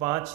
5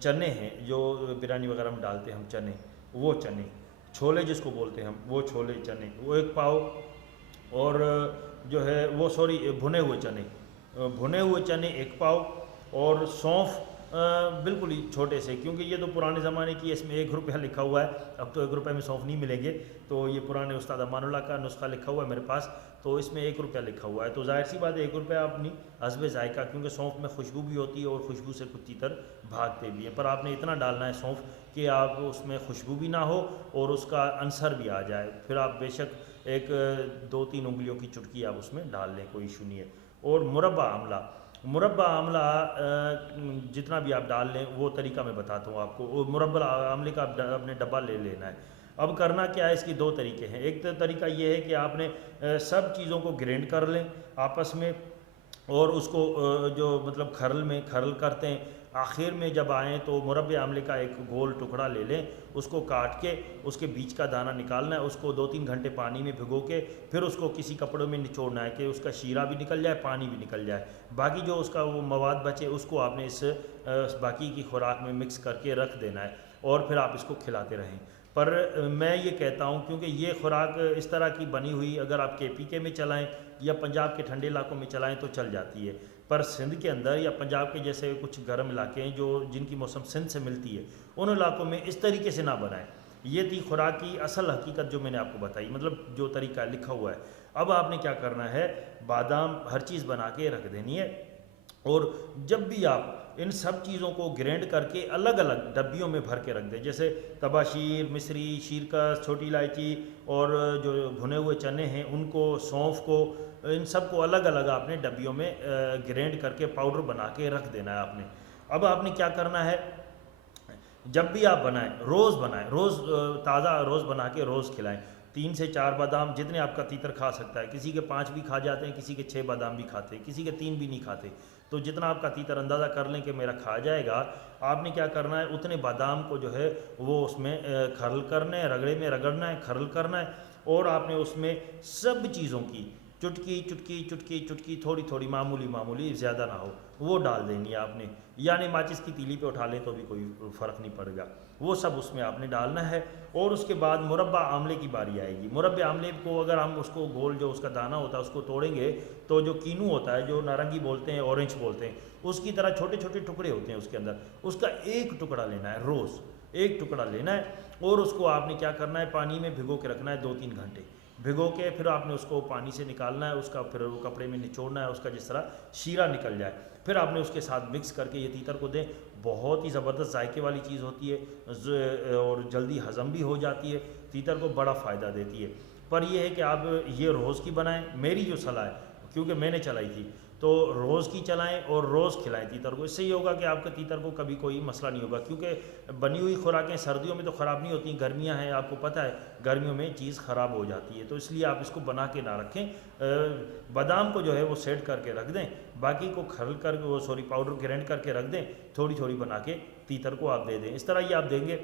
چنے ہیں جو بریانی وغیرہ میں ڈالتے ہیں ہم چنے، وہ چنے، چھولے جس کو بولتے ہیں ہم، وہ چھولے چنے وہ 1 پاؤ، اور جو ہے وہ سوری بھنے ہوئے چنے، بھنے ہوئے چنے 1 پاؤ، اور سونف بالکل ہی چھوٹے سے، کیونکہ یہ تو پرانے زمانے کی، اس میں 1 روپیہ لکھا ہوا ہے، اب تو 1 روپے میں سونف نہیں ملیں گے، تو یہ پرانے استاد امان اللہ کا نسخہ لکھا ہوا ہے میرے پاس، تو اس میں 1 روپیہ لکھا ہوا ہے، تو ظاہر سی بات ہے 1 روپیہ اپنی حسب ذائقہ، کیونکہ سونف میں خوشبو بھی ہوتی ہے اور خوشبو سے کچھ تیتر بھاگتے بھی ہیں، پر آپ نے اتنا ڈالنا ہے سونف کہ آپ اس میں خوشبو بھی نہ ہو اور اس کا عنصر بھی آ جائے، پھر آپ بے شک 2-3 انگلیوں کی چٹکی آپ اس میں ڈال لیں، کوئی ایشو نہیں ہے۔ اور مربع آملہ جتنا بھی آپ ڈال لیں، وہ طریقہ میں بتاتا ہوں آپ کو، اور مربع آملے کا اپنے ڈبہ لے لینا ہے۔ اب کرنا کیا ہے، اس کی 2 طریقے ہیں، ایک طریقہ یہ ہے کہ آپ نے سب چیزوں کو گرینڈ کر لیں آپس میں، اور اس کو جو مطلب کھرل کرتے ہیں، آخر میں جب آئیں تو مربع آملے کا ایک گول ٹکڑا لے لیں، اس کو کاٹ کے اس کے بیچ کا دانہ نکالنا ہے، اس کو 2-3 گھنٹے پانی میں بھگو کے پھر اس کو کسی کپڑوں میں نچوڑنا ہے کہ اس کا شیرہ بھی نکل جائے، پانی بھی نکل جائے، باقی جو اس کا وہ مواد بچے اس کو آپ نے اس باقی کی خوراک میں مکس کر کے رکھ دینا ہے، اور پھر آپ اس کو کھلاتے رہیں۔ پر میں یہ کہتا ہوں کیونکہ یہ خوراک اس طرح کی بنی ہوئی اگر آپ KPK میں چلائیں یا پنجاب کے ٹھنڈے علاقوں میں چلائیں تو چل جاتی ہے، پر سندھ کے اندر یا پنجاب کے جیسے کچھ گرم علاقے ہیں جن کی موسم سندھ سے ملتی ہے، ان علاقوں میں اس طریقے سے نہ بنائیں۔ یہ تھی خوراک کی اصل حقیقت جو میں نے آپ کو بتائی، مطلب جو طریقہ لکھا ہوا ہے۔ اب آپ نے کیا کرنا ہے، بادام ہر چیز بنا کے رکھ دینی ہے، اور جب بھی آپ ان سب چیزوں کو گرینڈ کر کے الگ الگ ڈبیوں میں بھر کے رکھ دیں، جیسے تباشیر، مصری، شیرکس، چھوٹی الائچی، اور جو بھنے ہوئے چنے ہیں ان کو، سونف کو، ان سب کو الگ الگ آپ نے ڈبیوں میں گرینڈ کر کے پاؤڈر بنا کے رکھ دینا ہے آپ نے۔ اب آپ نے کیا کرنا ہے، جب بھی آپ بنائیں، روز تازہ روز بنا کے روز کھلائیں، 3 سے 4 بادام جتنے آپ کا تیتر کھا سکتا ہے، کسی کے 5 بھی کھا جاتے ہیں، کسی کے 6 بادام بھی کھاتے ہیں، کسی کے 3 بھی نہیں کھاتے، تو جتنا آپ کا تیتر اندازہ کر لیں کہ میرا کھا جائے گا، آپ نے کیا کرنا ہے، اتنے بادام کو جو ہے وہ اس میں کھرل کرنا ہے، رگڑے میں رگڑنا ہے، کھرل کرنا ہے، اور آپ نے اس میں سب چیزوں کی چٹکی چٹکی چٹکی چٹکی تھوڑی تھوڑی معمولی زیادہ نہ ہو وہ ڈال دینی ہے آپ نے، یعنی ماچس کی تیلی پہ اٹھا لیں تو بھی کوئی فرق نہیں پڑے گا، وہ سب اس میں آپ نے ڈالنا ہے۔ اور اس کے بعد مربع آملے کی باری آئے گی۔ مربع آملے کو اگر ہم اس کو گول جو اس کا دانہ ہوتا ہے اس کو توڑیں گے تو جو کینو ہوتا ہے، جو نارنگی بولتے ہیں، اورنج بولتے ہیں، اس کی طرح چھوٹے چھوٹے ٹکڑے ہوتے ہیں اس کے اندر، اس کا 1 ٹکڑا لینا ہے، روز 1 ٹکڑا لینا ہے، اور اس کو آپ نے کیا کرنا ہے، پانی میں بھگو کے رکھنا ہے 2-3 گھنٹے، بھگو کے پھر آپ نے اس کو پانی سے نکالنا ہے، اس کا پھر وہ کپڑے میں نچوڑنا ہے، اس کا جس طرح شیرہ نکل جائے، پھر آپ نے اس کے ساتھ مکس کر کے یہ تیتر کو دیں۔ بہت ہی زبردست ذائقے والی چیز ہوتی ہے، اور جلدی ہضم بھی ہو جاتی ہے، تیتر کو بڑا فائدہ دیتی ہے۔ پر یہ ہے کہ آپ یہ روز کی بنائیں، میری جو صلاح ہے کیونکہ میں نے چلائی تھی، تو روز کی چلائیں اور روز کھلائیں تیتر کو، اس سے یہ ہوگا کہ آپ کے تیتر کو کبھی کوئی مسئلہ نہیں ہوگا، کیونکہ بنی ہوئی خوراکیں سردیوں میں تو خراب نہیں ہوتی، گرمیاں ہیں آپ کو پتہ ہے، گرمیوں میں چیز خراب ہو جاتی ہے، تو اس لیے آپ اس کو بنا کے نہ رکھیں، بادام کو جو ہے وہ سیٹ کر کے رکھ دیں، باقی کو کھرل کر کے وہ پاؤڈر گرینڈ کر کے رکھ دیں، تھوڑی تھوڑی بنا کے تیتر کو آپ دے دیں، اس طرح یہ آپ دیں گے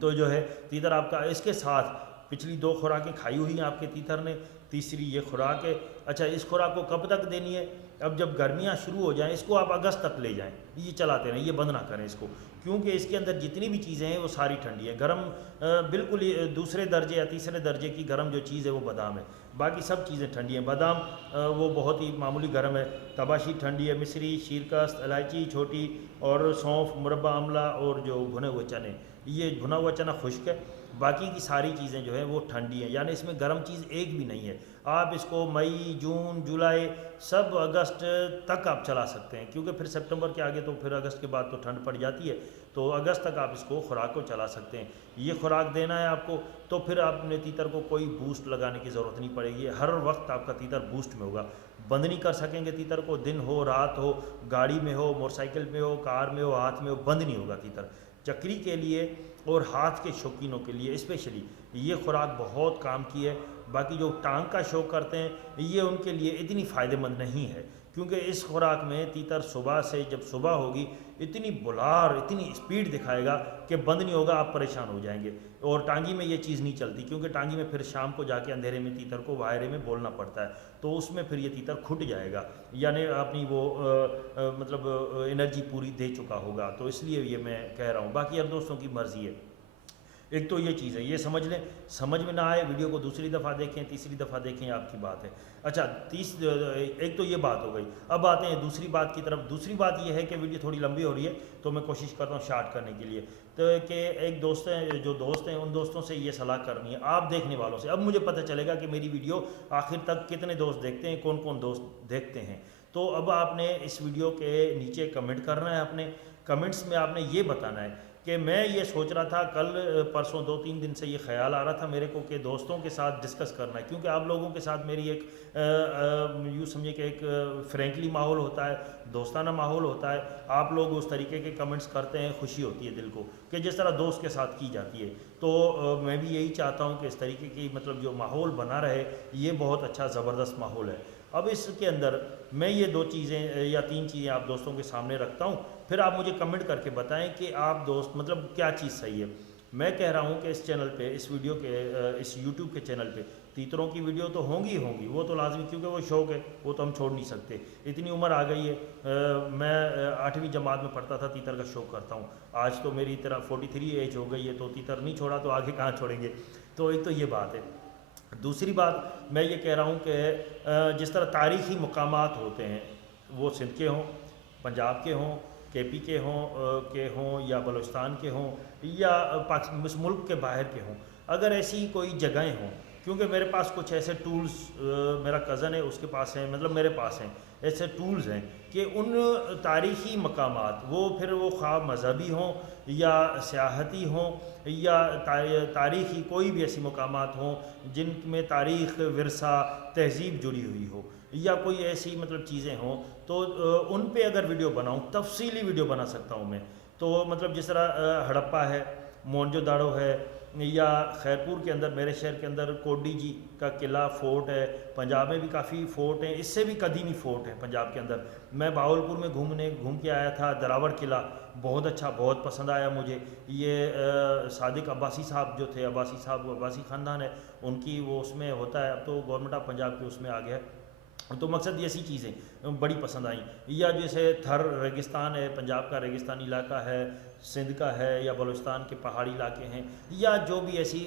تو جو ہے تیتر آپ کا، اس کے ساتھ پچھلی 2 خوراکیں کھائی ہوئی ہیں آپ کے تیتر نے، تیسری یہ خوراک ہے۔ اچھا، اس خوراک کو کب تک دینی ہے، اب جب گرمیاں شروع ہو جائیں، اس کو آپ اگست تک لے جائیں، یہ چلاتے رہیں، یہ بند نہ کریں اس کو، کیونکہ اس کے اندر جتنی بھی چیزیں ہیں وہ ساری ٹھنڈی ہیں، گرم بالکل ہی دوسرے درجے یا تیسرے درجے کی گرم جو چیز ہے وہ بادام ہے، باقی سب چیزیں ٹھنڈی ہیں، بادام وہ بہت ہی معمولی گرم ہے، تباشی ٹھنڈی ہے، مصری، شیرکس، الائچی چھوٹی، اور سونف، مربع آملہ، اور جو بھنے ہوئے چنے، یہ بھنا ہوا چنا خشک ہے، باقی کی ساری چیزیں جو ہیں وہ ٹھنڈی ہیں، یعنی اس میں گرم چیز ایک بھی نہیں ہے۔ آپ اس کو مئی، جون، جولائی، سب اگست تک آپ چلا سکتے ہیں، کیونکہ پھر سپٹمبر کے آگے تو پھر اگست کے بعد تو ٹھنڈ پڑ جاتی ہے، تو اگست تک آپ اس کو خوراک کو چلا سکتے ہیں۔ یہ خوراک دینا ہے آپ کو، تو پھر آپ نے تیتر کو کوئی بوسٹ لگانے کی ضرورت نہیں پڑے گی، ہر وقت آپ کا تیتر بوسٹ میں ہوگا، بند نہیں کر سکیں گے تیتر کو، دن ہو رات ہو، گاڑی میں ہو، موٹر سائیکل میں ہو، کار میں ہو، ہاتھ میں ہو، بند نہیں ہوگا تیتر۔ چکری کے لیے اور ہاتھ کے شوقینوں کے لیے اسپیشلی یہ خوراک بہت کام کی ہے، باقی جو ٹانگ کا شوق کرتے ہیں یہ ان کے لیے اتنی فائدہ مند نہیں ہے، کیونکہ اس خوراک میں تیتر صبح سے جب صبح ہوگی اتنی بلار اتنی اسپیڈ دکھائے گا کہ بند نہیں ہوگا، آپ پریشان ہو جائیں گے۔ اور ٹانگی میں یہ چیز نہیں چلتی، کیونکہ ٹانگی میں پھر شام کو جا کے اندھیرے میں تیتر کو واہرے میں بولنا پڑتا ہے، تو اس میں پھر یہ تیتر کھٹ جائے گا، یعنی اپنی وہ مطلب انرجی پوری دے چکا ہوگا، تو اس لیے یہ میں کہہ رہا ہوں۔ باقی اب دوستوں کی مرضی ہے۔ ایک تو یہ چیز ہے، یہ سمجھ لیں، سمجھ میں نہ آئے ویڈیو کو دوسری دفعہ دیکھیں، تیسری دفعہ دیکھیں، آپ کی بات ہے۔ اچھا ایک تو یہ بات ہو گئی، اب آتے ہیں دوسری بات کی طرف۔ دوسری بات یہ ہے کہ ویڈیو تھوڑی لمبی ہو رہی ہے تو میں کوشش کرتا ہوں شارٹ کرنے کے لیے، تو کہ ایک دوست ہیں، جو دوست ہیں ان دوستوں سے یہ صلاح کرنی ہے آپ دیکھنے والوں سے۔ اب مجھے پتہ چلے گا کہ میری ویڈیو آخر تک کتنے دوست دیکھتے ہیں، کون کون دوست دیکھتے ہیں۔ تو اب آپ نے اس ویڈیو کے نیچے کمنٹ کرنا ہے، اپنے کمنٹس میں آپ نے یہ بتانا ہے کہ میں یہ سوچ رہا تھا، کل پرسوں 2-3 دن سے یہ خیال آ رہا تھا میرے کو کہ دوستوں کے ساتھ ڈسکس کرنا ہے، کیونکہ آپ لوگوں کے ساتھ میری ایک یوں سمجھے کہ ایک فرینکلی ماحول ہوتا ہے، دوستانہ ماحول ہوتا ہے، آپ لوگ اس طریقے کے کمنٹس کرتے ہیں، خوشی ہوتی ہے دل کو کہ جس طرح دوست کے ساتھ کی جاتی ہے۔ تو میں بھی یہی چاہتا ہوں کہ اس طریقے کی مطلب جو ماحول بنا رہے، یہ بہت اچھا زبردست ماحول ہے۔ اب اس کے اندر میں یہ 2 چیزیں یا 3 چیزیں آپ دوستوں کے سامنے رکھتا ہوں، پھر آپ مجھے کمنٹ کر کے بتائیں کہ آپ دوست مطلب کیا چیز صحیح ہے۔ میں کہہ رہا ہوں کہ اس چینل پہ، اس ویڈیو کے اس یوٹیوب کے چینل پہ تیتروں کی ویڈیو تو ہوں گی، وہ تو لازمی، کیونکہ وہ شوق ہے، وہ تو ہم چھوڑ نہیں سکتے۔ اتنی عمر آ گئی ہے، میں 8ویں جماعت میں پڑھتا تھا، تیتر کا شوق کرتا ہوں، آج تو میری طرح 43 ایج ہو گئی ہے، تو تیتر نہیں چھوڑا تو آگے کہاں چھوڑیں گے۔ تو ایک تو یہ بات ہے۔ دوسری بات میں یہ کہہ رہا ہوں کہ جس طرح تاریخی مقامات ہوتے ہیں، وہ سندھ کے ہوں، پنجاب کے ہوں، کے پی کے ہوں یا بلوچستان کے ہوں یا اس ملک کے باہر کے ہوں، اگر ایسی کوئی جگہیں ہوں، کیونکہ میرے پاس کچھ ایسے ٹولز، میرا کزن ہے اس کے پاس ہیں، مطلب میرے پاس ہیں ایسے ٹولز ہیں کہ ان تاریخی مقامات، وہ پھر وہ خواہ مذہبی ہوں یا سیاحتی ہوں یا تاریخی کوئی بھی ایسی مقامات ہوں جن میں تاریخ، ورثہ، تہذیب جڑی ہوئی ہو، یا کوئی ایسی مطلب چیزیں ہوں، تو ان پہ اگر ویڈیو بناؤں، تفصیلی ویڈیو بنا سکتا ہوں میں۔ تو مطلب جس طرح ہڑپا ہے، مونجو داڑو ہے، یا خیرپور کے اندر، میرے شہر کے اندر کوڈی جی کا قلعہ، فورٹ ہے، پنجاب میں بھی کافی فورٹ ہیں، اس سے بھی قدیمی فورٹ ہیں پنجاب کے اندر۔ میں باولپور میں گھوم کے آیا تھا، دراوڑ قلعہ بہت اچھا، بہت پسند آیا مجھے۔ یہ صادق عباسی صاحب جو تھے، عباسی صاحب، عباسی خاندان ہے ان کی، وہ اس میں ہوتا ہے، اب تو گورنمنٹ آف پنجاب کے اس میں آ گیا ہے۔ تو مقصد ایسی چیزیں بڑی پسند آئیں، یا جیسے تھر ریگستان ہے، پنجاب کا ریگستانی علاقہ ہے، سندھ کا ہے، یا بلوچستان کے پہاڑی علاقے ہیں، یا جو بھی ایسی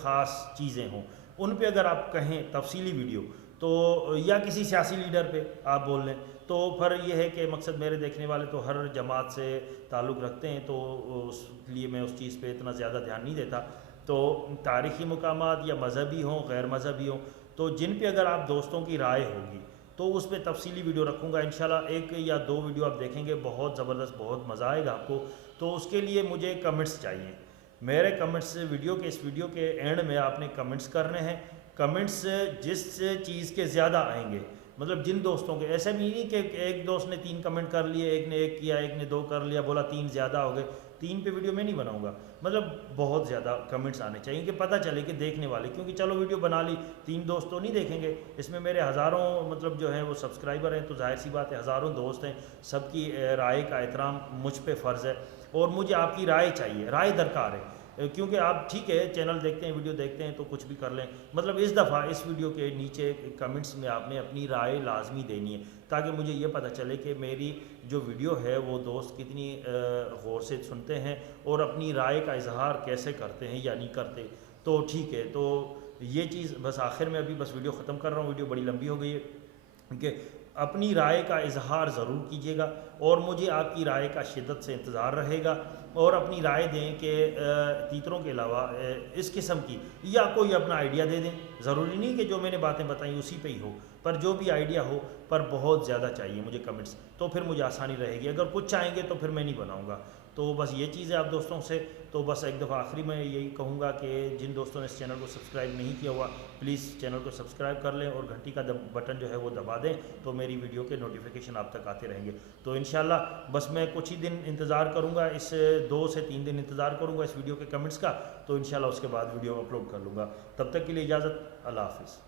خاص چیزیں ہوں، ان پہ اگر آپ کہیں تفصیلی ویڈیو، تو یا کسی سیاسی لیڈر پہ آپ بول لیں، تو پھر یہ ہے کہ مقصد میرے دیکھنے والے تو ہر جماعت سے تعلق رکھتے ہیں، تو اس لیے میں اس چیز پہ اتنا زیادہ دھیان نہیں دیتا۔ تو تاریخی مقامات یا مذہبی ہوں، غیر مذہبی ہوں، تو جن پہ اگر آپ دوستوں کی رائے ہوگی تو اس پہ تفصیلی ویڈیو رکھوں گا انشاءاللہ۔ 1 یا 2 ویڈیو آپ دیکھیں گے، بہت زبردست، بہت مزہ آئے گا آپ کو۔ تو اس کے لیے مجھے کمنٹس چاہیے، میرے کمنٹس اس ویڈیو کے اینڈ میں آپ نے کمنٹس کرنے ہیں۔ کمنٹس جس چیز کے زیادہ آئیں گے، مطلب جن دوستوں کے، ایسا بھی نہیں کہ ایک دوست نے 3 کمنٹ کر لیے، ایک نے 1 کیا، ایک نے 2 کر لیا، بولا 3 زیادہ ہو گئے، 3 پہ ویڈیو میں نہیں بناؤں گا، مطلب بہت زیادہ کمنٹس آنے چاہیے کہ پتہ چلے کہ دیکھنے والے، کیونکہ چلو ویڈیو بنا لی، 3 دوست تو نہیں دیکھیں گے، اس میں میرے ہزاروں مطلب جو ہیں وہ سبسکرائبر ہیں، تو ظاہر سی بات ہے ہزاروں دوست ہیں، سب کی رائے کا احترام مجھ پہ فرض ہے، اور مجھے آپ کی رائے چاہیے، رائے درکار ہے، کیونکہ آپ ٹھیک ہے چینل دیکھتے ہیں، ویڈیو دیکھتے ہیں تو کچھ بھی کر لیں، مطلب اس دفعہ اس ویڈیو کے نیچے کمنٹس میں آپ نے اپنی رائے لازمی دینی ہے، تاکہ مجھے یہ پتہ چلے کہ میری جو ویڈیو ہے وہ دوست کتنی غور سے سنتے ہیں اور اپنی رائے کا اظہار کیسے کرتے ہیں یا نہیں کرتے۔ تو ٹھیک ہے، تو یہ چیز بس آخر میں ابھی بس ویڈیو ختم کر رہا ہوں، ویڈیو بڑی لمبی ہو گئی ہے، کہ اپنی رائے کا اظہار ضرور کیجیے گا، اور مجھے آپ کی رائے کا شدت سے انتظار رہے گا، اور اپنی رائے دیں کہ تیتروں کے علاوہ اس قسم کی، یا کوئی اپنا آئیڈیا دے دیں، ضروری نہیں کہ جو میں نے باتیں بتائیں اسی پہ ہی ہو، پر جو بھی آئیڈیا ہو، پر بہت زیادہ چاہیے مجھے کمنٹس، تو پھر مجھے آسانی رہے گی، اگر کچھ چاہیں گے تو پھر میں نہیں بناؤں گا۔ تو بس یہ چیز ہے آپ دوستوں سے، تو بس ایک دفعہ آخری میں یہی کہوں گا کہ جن دوستوں نے اس چینل کو سبسکرائب نہیں کیا ہوا، پلیز چینل کو سبسکرائب کر لیں، اور گھنٹی کا بٹن جو ہے وہ دبا دیں، تو میری ویڈیو کے نوٹیفیکیشن آپ تک آتے رہیں گے۔ تو انشاءاللہ بس میں کچھ ہی دن انتظار کروں گا، اس 2 سے 3 دن انتظار کروں گا اس ویڈیو کے کمنٹس کا، تو انشاءاللہ اس کے بعد ویڈیو اپلوڈ کر لوں گا۔ تب تک کے لیے اجازت، اللہ حافظ۔